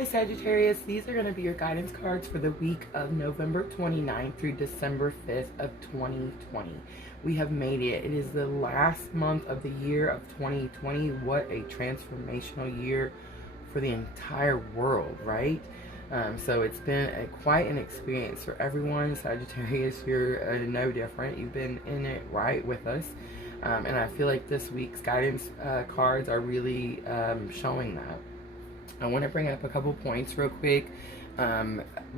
Hi Sagittarius, these are going to be your guidance cards for the week of November 29th through December 5th of 2020. We have made it. It is the last month of the year of 2020. What a transformational year for the entire world, right? So it's been quite an experience for everyone. Sagittarius, you're no different. You've been in it right with us. And I feel like this week's guidance cards are really showing that. I want to bring up a couple points real quick.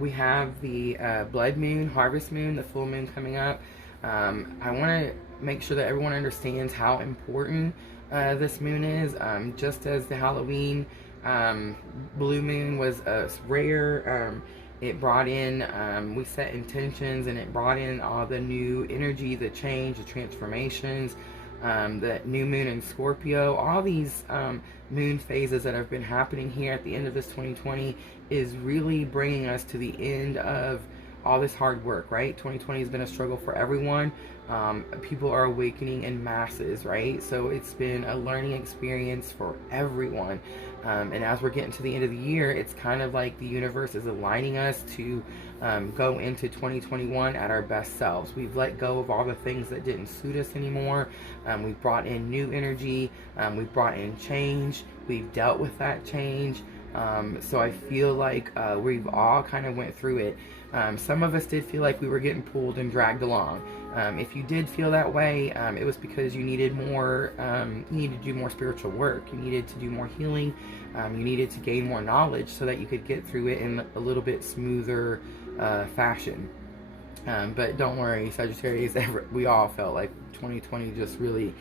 We have the blood moon, harvest moon, the full moon coming up. I want to make sure that everyone understands how important this moon is. Just as the Halloween blue moon was rare, it brought in, we set intentions, and it brought in all the new energy, the change, the transformations. The new moon in Scorpio, all these moon phases that have been happening here at the end of this 2020 is really bringing us to the end of all this hard work, right? 2020 has been a struggle for everyone. People are awakening in masses, right? So it's been a learning experience for everyone. And as we're getting to the end of the year, it's kind of like the universe is aligning us to go into 2021 at our best selves. We've let go of all the things that didn't suit us anymore. We've brought in new energy. We've brought in change. We've dealt with that change. So I feel like we've all kind of went through it. Some of us did feel like we were getting pulled and dragged along. If you did feel that way, it was because you needed more, you needed to do more spiritual work. You needed to do more healing. You needed to gain more knowledge so that you could get through it in a little bit smoother fashion. But don't worry, Sagittarius, we all felt like 2020 just really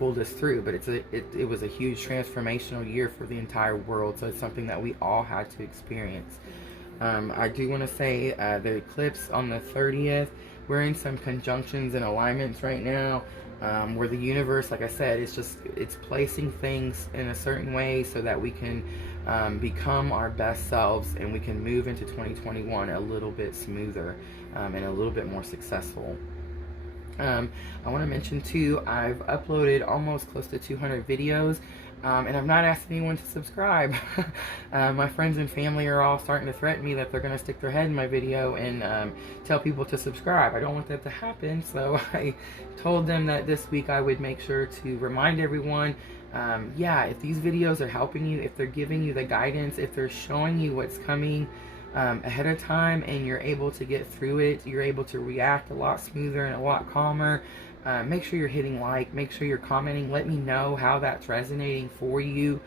pulled us through. But it was a huge transformational year for the entire world. So it's something that we all had to experience. I do want to say the eclipse on the 30th, we're in some conjunctions and alignments right now where the universe, like I said, it's placing things in a certain way so that we can become our best selves and we can move into 2021 a little bit smoother and a little bit more successful. I want to mention too, I've uploaded almost close to 200 videos. And I've not asked anyone to subscribe. My friends and family are all starting to threaten me that they're going to stick their head in my video and tell people to subscribe. I don't want that to happen, so I told them that this week I would make sure to remind everyone, yeah, if these videos are helping you, if they're giving you the guidance, if they're showing you what's coming ahead of time and you're able to get through it, you're able to react a lot smoother and a lot calmer. Make sure you're hitting like, make sure you're commenting, let me know how that's resonating for you.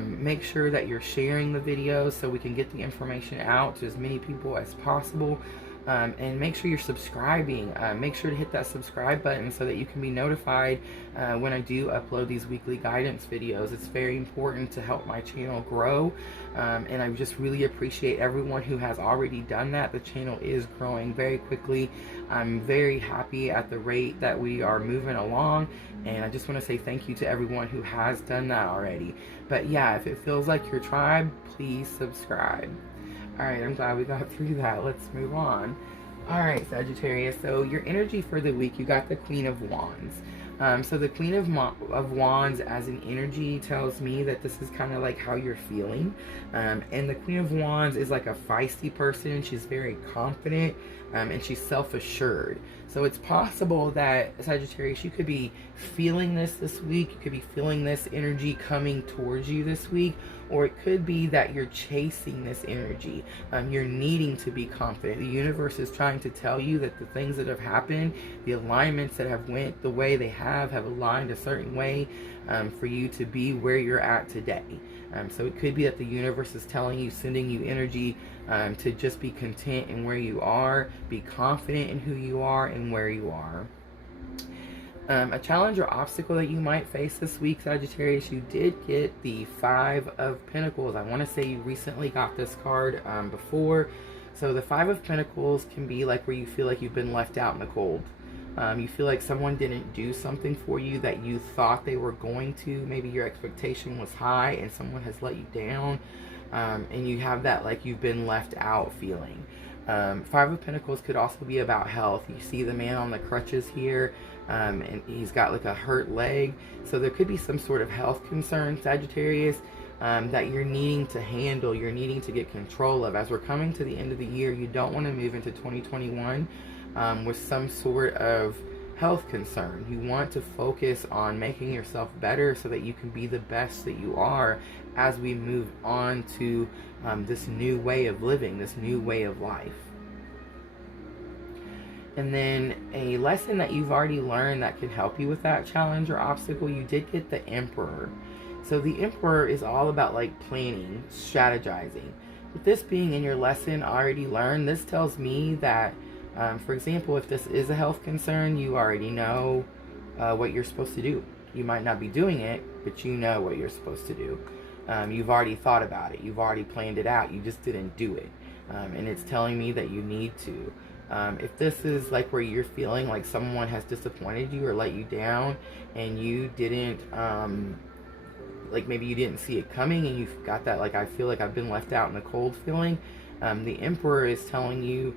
Make sure that you're sharing the videos so we can get the information out to as many people as possible. And make sure you're subscribing. Make sure to hit that subscribe button so that you can be notified when I do upload these weekly guidance videos. It's very important to help my channel grow. And I just really appreciate everyone who has already done that. The channel is growing very quickly. I'm very happy at the rate that we are moving along. And I just want to say thank you to everyone who has done that already. But yeah, if it feels like your tribe, please subscribe. Alright, I'm glad we got through that. Let's move on. Alright, Sagittarius, so your energy for the week, you got the Queen of Wands. So the Queen of Wands as an energy tells me that this is kind of like how you're feeling. And the Queen of Wands is like a feisty person. She's very confident and she's self-assured. So it's possible that, Sagittarius, you could be feeling this week. You could be feeling this energy coming towards you this week. Or it could be that you're chasing this energy. You're needing to be confident. The universe is trying to tell you that the things that have happened, the alignments that have went the way they have aligned a certain way for you to be where you're at today. So it could be that the universe is telling you, sending you energy to just be content in where you are, be confident in who you are and where you are. A challenge or obstacle that you might face this week, Sagittarius, you did get the Five of Pentacles. I want to say you recently got this card before. So the Five of Pentacles can be like where you feel like you've been left out in the cold. You feel like someone didn't do something for you that you thought they were going to. Maybe your expectation was high and someone has let you down. And you have that like you've been left out feeling. Five of Pentacles could also be about health. You see the man on the crutches here, and he's got like a hurt leg. So there could be some sort of health concern, Sagittarius. that you're needing to handle, you're needing to get control of. As we're coming to the end of the year, you don't want to move into 2021 with some sort of health concern. You want to focus on making yourself better so that you can be the best that you are as we move on to this new way of living, this new way of life. And then a lesson that you've already learned that can help you with that challenge or obstacle, you did get the Emperor. So the Emperor is all about like planning, strategizing. With this being in your lesson already learned, this tells me that, for example, if this is a health concern, you already know what you're supposed to do. You might not be doing it, but you know what you're supposed to do. You've already thought about it. You've already planned it out. You just didn't do it. And it's telling me that you need to. If this is like where you're feeling like someone has disappointed you or let you down and you didn't, like maybe you didn't see it coming and you've got that, like, I feel like I've been left out in the cold feeling, the Emperor is telling you,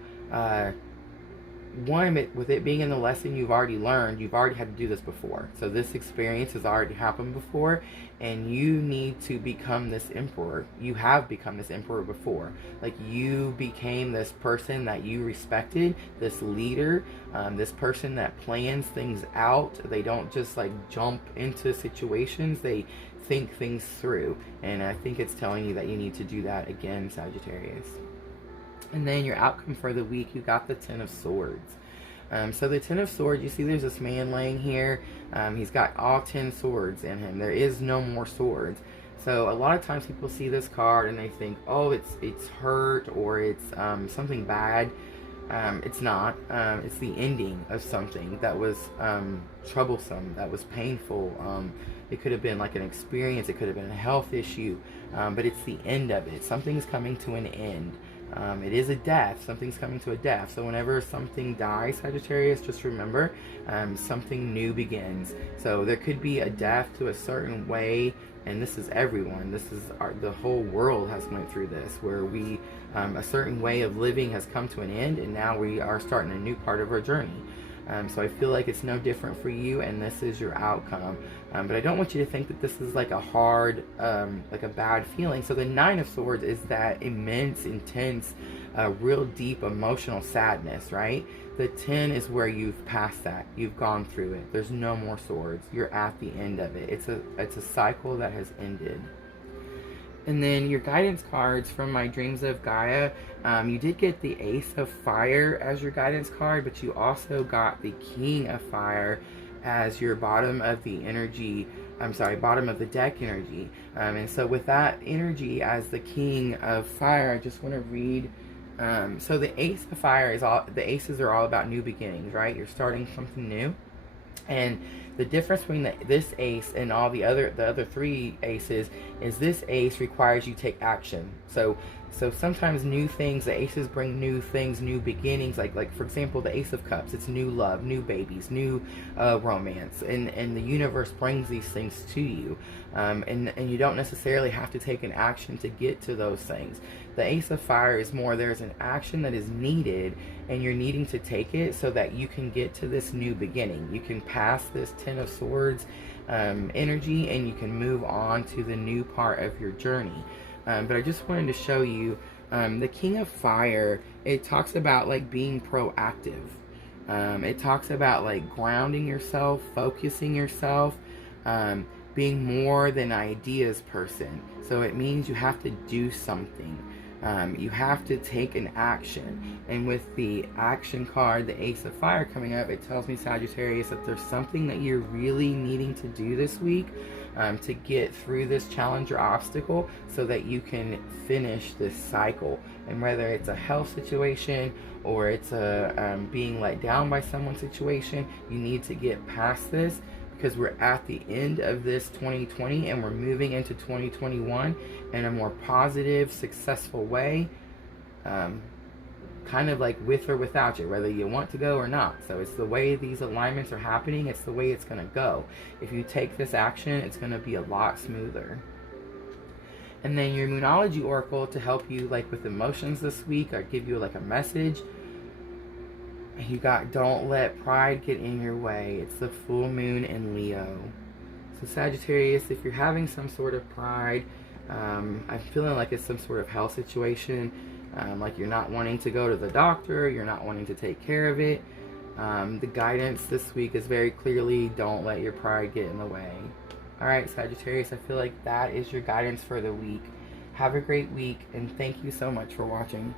with it being in the lesson you've already learned, you've already had to do this before. So this experience has already happened before, and you need to become this Emperor. You have become this Emperor before. Like, you became this person that you respected, this leader, this person that plans things out. They don't just like jump into situations, they think things through. And I think it's telling you that you need to do that again, Sagittarius. And then your outcome for the week, you got the Ten of Swords. So the Ten of Swords, you see there's this man laying here. He's got all 10 swords in him. There is no more swords. So a lot of times people see this card and they think, oh, it's hurt or it's something bad. It's not. It's the ending of something that was troublesome, that was painful. It could have been like an experience. It could have been a health issue. But it's the end of it. Something's coming to an end. It is a death. Something's coming to a death. So whenever something dies, Sagittarius, just remember, something new begins. So there could be a death to a certain way, and this is everyone. This is the whole world has went through this, where a certain way of living has come to an end, and now we are starting a new part of our journey. So I feel like it's no different for you, and this is your outcome. But I don't want you to think that this is like a hard, like a bad feeling. So the Nine of Swords is that immense, intense, real deep emotional sadness, right? The 10 is where you've passed that. You've gone through it. There's no more swords. You're at the end of it. It's a cycle that has ended. And then your guidance cards from my Dreams of Gaia, you did get the Ace of Fire as your guidance card, but you also got the King of Fire as your bottom of the deck energy. And so with that energy as the King of Fire, I just want to read. So the Ace of Fire the aces are all about new beginnings, right? You're starting something new. And the difference between this ace and all the other three aces is this ace requires you take action. So sometimes new things, the aces bring new things, new beginnings. Like for example, the Ace of Cups, it's new love, new babies, new romance, and the universe brings these things to you, and you don't necessarily have to take an action to get to those things. The Ace of Fire is more, there's an action that is needed, and you're needing to take it so that you can get to this new beginning. You can pass this Ten of Swords energy, and you can move on to the new part of your journey. But I just wanted to show you the King of Fire. It talks about like being proactive. It talks about like grounding yourself, focusing yourself, being more than ideas person. So it means you have to do something. You have to take an action. And with the action card, the Ace of Fire coming up, it tells me, Sagittarius, that there's something that you're really needing to do this week to get through this challenge or obstacle so that you can finish this cycle. And whether it's a health situation or it's a being let down by someone situation, you need to get past this, because we're at the end of this 2020 and we're moving into 2021 in a more positive, successful way, kind of like with or without you, whether you want to go or not. So it's the way these alignments are happening, it's the way it's going to go. If you take this action, it's going to be a lot smoother. And then your Moonology Oracle to help you like with emotions this week, or give you like a message. You got, don't let pride get in your way. It's the full moon in Leo. So Sagittarius, if you're having some sort of pride, I'm feeling like it's some sort of health situation, like you're not wanting to go to the doctor, you're not wanting to take care of it. The guidance this week is very clearly, don't let your pride get in the way. Alright, Sagittarius, I feel like that is your guidance for the week. Have a great week, and thank you so much for watching.